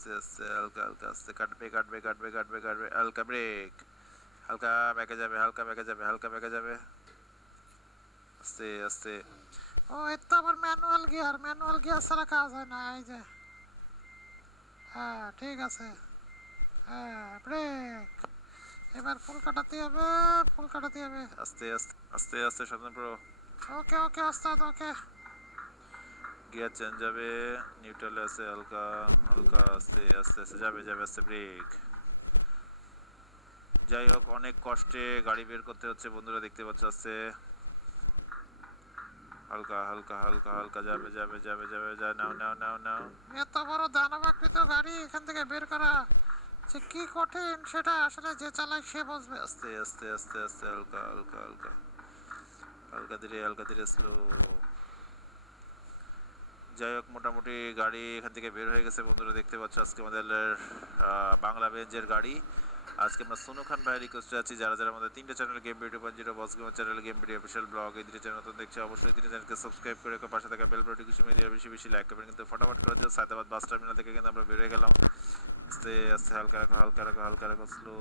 আস্তে আস্তে হালকা হালকা আস্তে কাটবে কাটবে কাটবে কাটবে কাটবে হালকা ব্রেক হালকা ব্যাকে যাবে হালকা ব্যাকে যাবে হালকা ব্যাকে যাবে আস্তে আস্তে। ও এর তো আবার ম্যানুয়াল গিয়ার ছাড়া কাজ হয় না, এই যে। হ্যাঁ ঠিক আছে। হ্যাঁ ব্রেক। এবার ফুল কাটাতে হবে, ফুল কাটাতে হবে। আস্তে আস্তে আস্তে আস্তে সাবধান প্রো। ওকে ওকে ওস্তাদ ওকে। গিয়ার চেঞ্জ যাবে, নিউট্রালে আছে হালকা হালকা আস্তে আস্তে আস্তে যাবে যাবে আস্তে ব্রেক। যাই হোক অনেক কষ্টে গাড়ি বের করতে হচ্ছে বন্ধুরা, দেখতে পাচ্ছ আস্তে হালকা হালকা হালকা হালকা যাবে যাবে যাবে যাবে যা নাও নাও নাও নাও। এত বড় দানবাকৃত গাড়ি এখান থেকে বের করা যে কি কঠিন সেটা আসলে যে চালায় সে বুঝবে। আস্তে আস্তে আস্তে আস্তে হালকা হালকা হালকা হালকা ধীরে স্লো। যাই হোক মোটামুটি গাড়ি এখান থেকে বের হয়ে গেছে বন্ধুরা, দেখতে পাচ্ছ আজকে আমাদের বাংলা বেঞ্জের গাড়ি। আজকে আমরা সোনু খান ভাইয়ের রিকোয়েস্টে আছি, যারা যারা আমাদের তিনটে channel game video 2.0 boss gamer channel game video official blog এই দুটো চ্যানেল নতুন দেখছে অবশ্যই তিনটে চ্যানেলকে সাবস্ক্রাইব করে পাশে থাকা বেল বাটনটি কিছু দিয়ে বেশি বেশি লাইক করবেন। কিন্তু ফটাফট করে দিও, সায়দাবাদ বাস টার্মিনাল থেকে কিন্তু আমরা বের হয়ে গেলাম। আস্তে আস্তে হালকা রাখো হালকা রাখো হালকা রাখো স্লো।